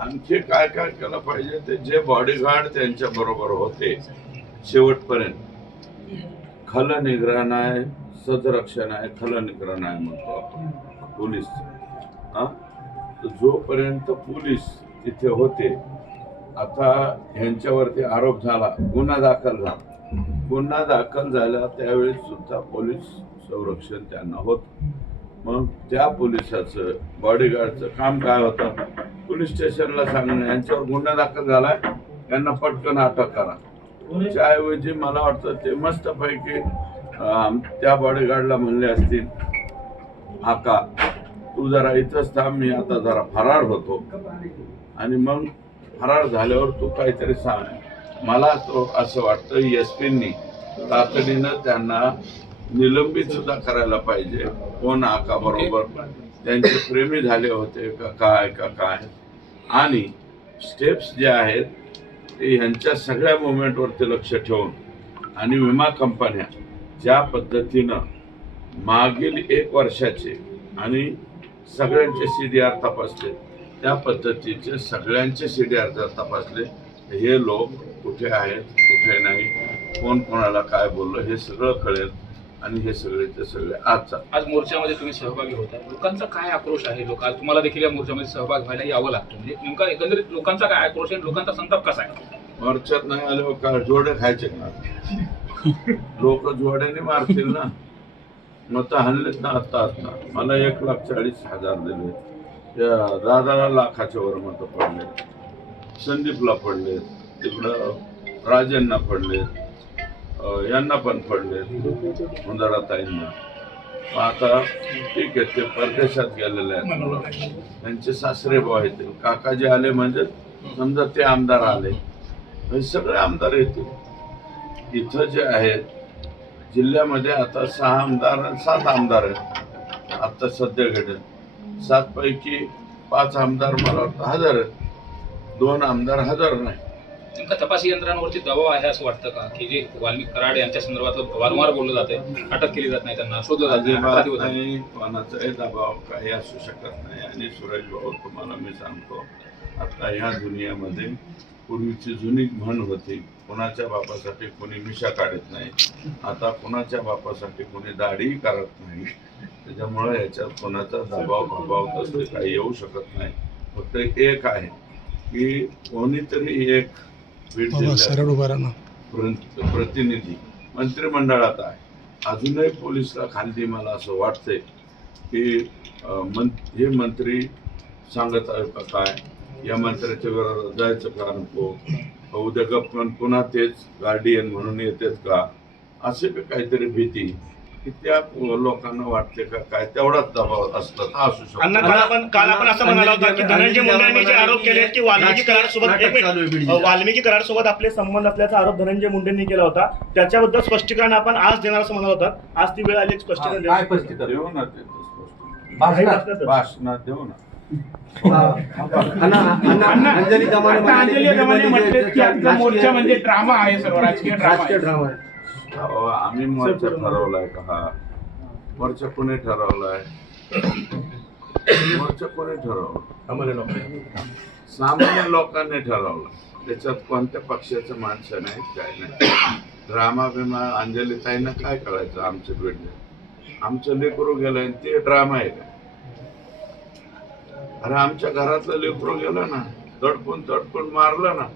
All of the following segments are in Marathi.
आणखी काय काय केलं पाहिजे ते जे बॉडीगार्ड त्यांच्या बरोबर होते शेवटपर्यंत. खल निग्रहण आहे सदरक्षण आहे खल निग्रहण आहे म्हणतो आपण. पोलीस. हा? तर जोपर्यंत पोलीस तिथे होते आता ह्यांच्यावरती आरोप झाला गुन्हा दाखल झाला. गुन्हा दाखल झाला त्यावेळेस सुद्धा पोलीस संरक्षण त्यांना होतं. मग त्या पोलिसाचं बॉडीगार्डचं काम काय होतं? पोलीस स्टेशनला सांगणं यांच्यावर गुन्हा दाखल झालाय यांना पटकन अटक करा. त्याऐवजी मला वाटतं ते मस्तपैकी त्या बॉडीगार्डला म्हणले असतील आका तू जरा इथंच थांब मी आता जरा फरार होतो. आणि मग फरार झाल्यावर तू काहीतरी सांग. मला तो असं वाटतं एस पींनी तातडीनं त्यांना निलंबित सुद्धा करायला पाहिजे. कोण आका बरोबर? त्यांचे प्रेमी झाले होते का काय का काय? आणि स्टेप्स जे आहेत ते ह्यांच्या सगळ्या मुवमेंटवरती लक्ष ठेवून आणि विमा कंपन्या ज्या पद्धतीनं मागील एक वर्षाचे आणि सगळ्यांचे सी डी आर तपासले त्या पद्धतीचे सगळ्यांचे सी डी आर जर तपासले हे लोक कुठे आहेत कुठे नाही कोण कोणाला काय बोललं हे सगळं कळेल. आणि हे सगळेचे सगळे आज. आज मोर्चामध्ये तुम्ही सहभागी होता. लोकांचा काय आक्रोश आहे? लोक आज तुम्हाला देखील या मोर्चामध्ये सहभाग व्हायला यावं लागतं. म्हणजे नेमका एकंदरीत लोकांचा काय आक्रोश आहे? लोकांचा संताप कसा आहे? मोर्चात नाही आले का जोडे खायचे ना लोक जोड्याने मारतील ना. मत हल्लेत ना आता आता. मला एक लाख चाळीस हजार दिले. त्या दादाला लाखाच्या वर मत पडले संदीपला पडले तिकडं राजेंना पडले यांना पण पडले ताईंना. मग आता ठीक आहे ते परदेशात गेलेले आहेत. त्यांचे सासरे भाऊ आहेत. काका जे आले म्हणजे समजा ते आमदार आले. हे सगळे आमदार येतील. इथं जे आहेत जिल्ह्यामध्ये आता सहा आमदार आणि सात आमदार आहेत. आता सध्या घडेल सातपैकी पाच आमदार मला वाटतं हजार आहेत. दोन आमदार हजार नाही. नेमका तपासी यंत्रणांवरती दबाव आहे असं वाटतं का? की जे वाल्मिक कराड यांच्या संदर्भात वारंवार बोललं जाते अटक केली जात नाही त्यांना शोधलं जात नाही कोणाचाही दबाव काही असू शकत नाही. आणि सुरेश भाऊ तुम्हाला मी सांगतो आता ह्या दुनियामध्ये पूर्वीची जुनी म्हण होती कोणाच्या बापासाठी कोणी मिशा काढत नाही आता कोणाच्या बापासाठी कोणी दाढीही करत नाही. त्याच्यामुळे याच्यात कोणाचा दबाव प्रभाव तसले काही येऊ शकत नाही. फक्त एक आहे की कोणीतरी एक बीड सरळ उभा प्रतिनिधी मंत्रिमंडळात आहे. अजूनही पोलिसला खाली मला असं वाटतंय की मं हे मंत्री सांगत आहे का काय? या मंत्र्याच्या विरोधात जायचं का नको? उद्या गप्पन पुन्हा तेच गार्डियन म्हणून येतात का? असे काहीतरी भीती की त्या लोकांना वाटते का काय? तेवढाच दबाव असला असू अण्णा शकतो काल आपण काल आपण असं म्हणाला होता की धनंजय मुंडे यांनी जे आरोप केले की वाल्मिकी कराड सोबत एक मिनिट. अ, वाल्मिकी कराड सोबत आपले संबंध असल्याचा आरोप धनंजय मुंडेंनी केला होता. त्याच्याबद्दल स्पष्टीकरण आपण आज देणार असं म्हणाल होता. आज ती वेळ आली एक स्पष्टीकरण काय देण्याची. परिस्थिती देऊ ना ते स्पष्ट काही भाषणात असलं तर. भाषणात देऊ ना. अण्णा अण्णा अंजली दमाने आता अंजली दमाने म्हटले की आजचा मोर्चा म्हणजे ड्रामा आहे सर्व राजकीय ड्रामा राजकीय. ड्रामा आहे. अहो, आम्ही मोर्चा ठरवलाय का? हा. मोर्चा कोणी ठरवलाय? मोर्चा कोणी ठरवला? सामान्य लोकांनी. ठरवला. त्याच्यात कोणत्या पक्षाचं माणसं नाही काय नाही ड्रामा बिमा अंजली ताईंना काय करायचं आमचं बिडले आमचं लेकरू गेलंय ते ड्रामा आहे का? अरे आमच्या घरातलं लेकरू गेलं ना तडपून तडपून मारलं ना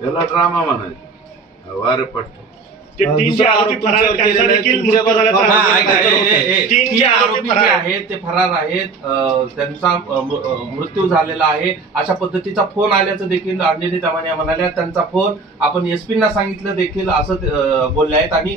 त्याला ड्रामा म्हणायचं. वारे पट्ट. जे तीन जे आरोपी फरार आहेत, त्यांचा देखील मृत्यू झाल्याचा हा, आरोप ऐका, आहे. ए, ए, ए. तीन जे तीन आरोपी आरोपी फरार जे आहेत. आहेत ते फरार आहेत अं, त्यांचा अं, मृ- अं, मृत्यू झालेला आहे अशा पद्धतीचा फोन आल्याचं देखील अंजली दमाने म्हणाल्या त्यांचा फोन आपण एसपींना सांगितलं देखील असं अं, बोलले आहेत आणि